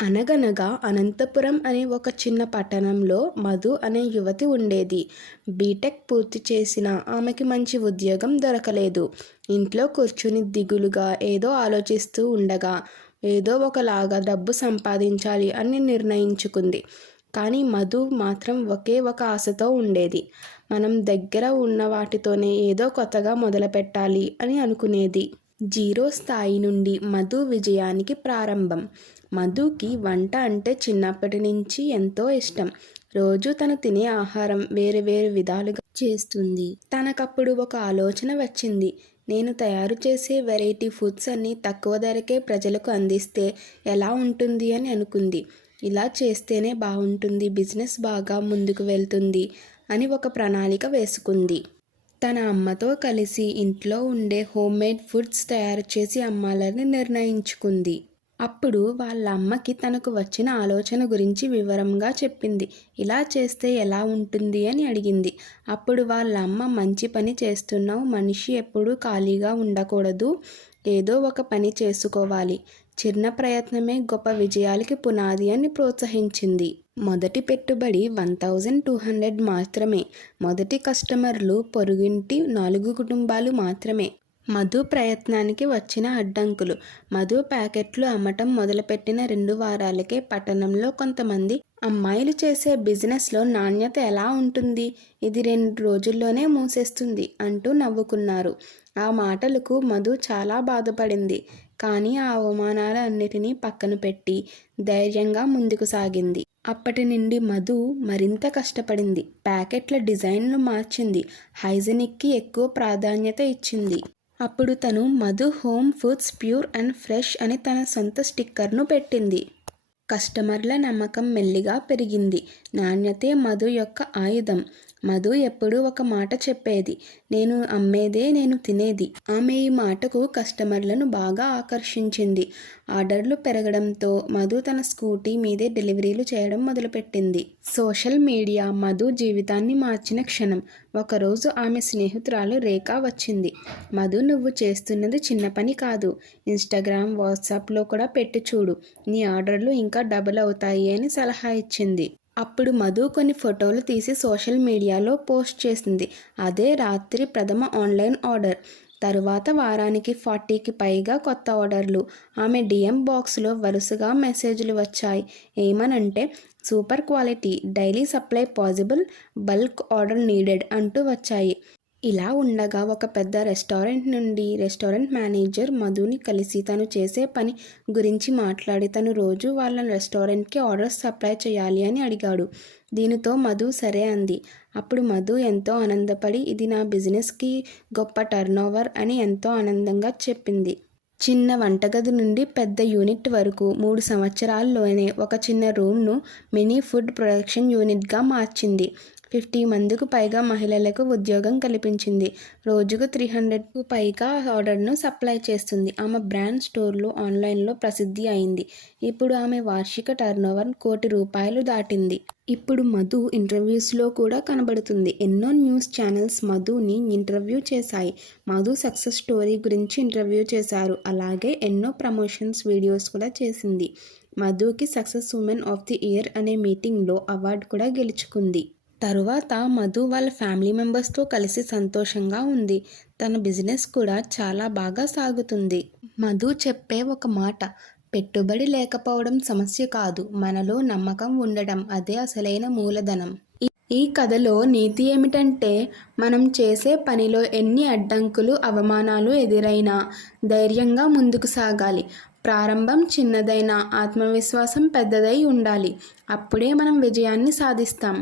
అనగనగా అనంతపురం అనే ఒక చిన్న పట్టణంలో మధు అనే యువతి ఉండేది. బీటెక్ పూర్తి చేసినా ఆమెకి మంచి ఉద్యోగం దొరకలేదు. ఇంట్లో కూర్చుని దిగులుగా ఏదో ఆలోచిస్తూ ఉండగా ఏదో ఒకలాగా డబ్బు సంపాదించాలి అని నిర్ణయించుకుంది. కానీ మధు మాత్రం ఒకే ఒక ఆశతో ఉండేది. మనం దగ్గర ఉన్న వాటితోనే ఏదో కొత్తగా మొదలుపెట్టాలి అని అనుకునేది. జీరో స్థాయి నుండి మధు విజయానికి ప్రారంభం. మధుకి వంట అంటే చిన్నప్పటి నుంచి ఎంతో ఇష్టం. రోజు తను తినే ఆహారం వేరు వేరు విధాలుగా చేస్తుంది. తనకప్పుడు ఒక ఆలోచన వచ్చింది. నేను తయారు చేసే వెరైటీ ఫుడ్స్ అన్నీ తక్కువ ధరకే ప్రజలకు అందిస్తే ఎలా ఉంటుంది అని అనుకుంది. ఇలా చేస్తేనే బాగుంటుంది, బిజినెస్ బాగా ముందుకు వెళ్తుంది అని ఒక ప్రణాళిక వేసుకుంది. తన అమ్మతో కలిసి ఇంట్లో ఉండే హోమ్మేడ్ ఫుడ్స్ తయారు చేసి అమ్మాలని నిర్ణయించుకుంది. అప్పుడు వాళ్ళ అమ్మకి తనకు వచ్చిన ఆలోచన గురించి వివరంగా చెప్పింది. ఇలా చేస్తే ఎలా ఉంటుంది అని అడిగింది. అప్పుడు వాళ్ళ అమ్మ, మంచి పని చేస్తున్నావు, మనిషి ఎప్పుడూ ఖాళీగా ఉండకూడదు, ఏదో ఒక పని చేసుకోవాలి, చిన్న ప్రయత్నమే గొప్ప విజయాలకి పునాది అని ప్రోత్సహించింది. మొదటి పెట్టుబడి 1200 మాత్రమే. మొదటి కస్టమర్లు పొరుగింటి 4 కుటుంబాలు మాత్రమే. మధు ప్రయత్నానికి వచ్చిన అడ్డంకులు. మధు ప్యాకెట్లు అమ్మటం మొదలుపెట్టిన 2 వారాలకే పట్టణంలో కొంతమంది అమ్మాయిలు చేసే బిజినెస్లో నాణ్యత ఎలా ఉంటుంది, ఇది 2 రోజుల్లోనే మూసేస్తుంది అంటూ నవ్వుకున్నారు. ఆ మాటలకు మధు చాలా బాధపడింది. కానీ ఆ అవమానాలన్నిటినీ పక్కన పెట్టి ధైర్యంగా ముందుకు సాగింది. అప్పటి నుండి మధు మరింత కష్టపడింది. ప్యాకెట్ల డిజైన్లు మార్చింది, హైజెనిక్కి ఎక్కువ ప్రాధాన్యత ఇచ్చింది. అప్పుడు తను Madhu home foods pure and fresh అని తన సొంత స్టిక్కర్ను పెట్టింది. కస్టమర్ల నమ్మకం మెల్లిగా పెరిగింది. నాణ్యతే మధు యొక్క ఆయుధం. మధు ఎప్పుడూ ఒక మాట చెప్పేది, నేను అమ్మేదే నేను తినేది. ఆమె ఈ మాటకు కస్టమర్లను బాగా ఆకర్షించింది. ఆర్డర్లు పెరగడంతో మధు తన స్కూటీ మీదే డెలివరీలు చేయడం మొదలుపెట్టింది. సోషల్ మీడియా మధు జీవితాన్ని మార్చిన క్షణం. ఒకరోజు ఆమె స్నేహితురాలు రేఖ వచ్చింది. మధు, నువ్వు చేస్తున్నది చిన్న పని కాదు, ఇన్స్టాగ్రామ్, వాట్సాప్లో కూడా పెట్టి చూడు, నీ ఆర్డర్లు ఇంకా డబుల్ అవుతాయి అని సలహా ఇచ్చింది. అప్పుడు మధు కొన్ని ఫోటోలు తీసి సోషల్ మీడియాలో పోస్ట్ చేసింది. అదే రాత్రి ప్రథమ ఆన్లైన్ ఆర్డర్. తరువాత వారానికి 40కి పైగా కొత్త ఆర్డర్లు. ఆమె డిఎం బాక్స్లో వరుసగా మెసేజ్లు వచ్చాయి. ఏమనంటే, super quality, daily supply possible, bulk order needed అంటూ వచ్చాయి. ఇలా ఉండగా ఒక పెద్ద రెస్టారెంట్ నుండి రెస్టారెంట్ మేనేజర్ మధుని కలిసి తను చేసే పని గురించి మాట్లాడి తను రోజు వాళ్ళ రెస్టారెంట్కి ఆర్డర్స్ సప్లై చేయాలి అని అడిగాడు. దీనితో మధు సరే అంది. అప్పుడు మధు ఎంతో ఆనందపడి, ఇది నా బిజినెస్కి గొప్ప టర్నోవర్ అని ఎంతో ఆనందంగా చెప్పింది. చిన్న వంటగది నుండి పెద్ద యూనిట్ వరకు 3 సంవత్సరాల్లోనే ఒక చిన్న రూమ్ను మినీ ఫుడ్ ప్రొడక్షన్ యూనిట్గా మార్చింది. 50 మందికి పైగా మహిళలకు ఉద్యోగం కల్పించింది. రోజుకు 300కు పైగా ఆర్డర్ను సప్లై చేస్తుంది. ఆమె బ్రాండ్ స్టోర్లు ఆన్లైన్లో ప్రసిద్ధి అయింది. ఇప్పుడు ఆమె వార్షిక టర్నోవర్ ₹1,00,00,000 దాటింది. ఇప్పుడు మధు ఇంటర్వ్యూస్లో కూడా కనబడుతుంది. ఎన్నో న్యూస్ ఛానల్స్ మధుని ఇంటర్వ్యూ చేశాయి. మధు సక్సెస్ స్టోరీ గురించి ఇంటర్వ్యూ చేశారు. అలాగే ఎన్నో ప్రమోషన్స్ వీడియోస్ కూడా చేసింది. మధుకి success woman of the year అనే మీటింగ్లో అవార్డు కూడా గెలుచుకుంది. తరువాత మధు వాళ్ళ ఫ్యామిలీ మెంబర్స్తో కలిసి సంతోషంగా ఉంది. తన బిజినెస్ కూడా చాలా బాగా సాగుతుంది. మధు చెప్పే ఒక మాట, పెట్టుబడి లేకపోవడం సమస్య కాదు, మనలో నమ్మకం ఉండడం అదే అసలైన మూలధనం. ఈ కథలో నీతి ఏమిటంటే, మనం చేసే పనిలో ఎన్ని అడ్డంకులు, అవమానాలు ఎదురైనా ధైర్యంగా ముందుకు సాగాలి. ప్రారంభం చిన్నదైనా ఆత్మవిశ్వాసం పెద్దదై ఉండాలి. అప్పుడే మనం విజయాన్ని సాధిస్తాం.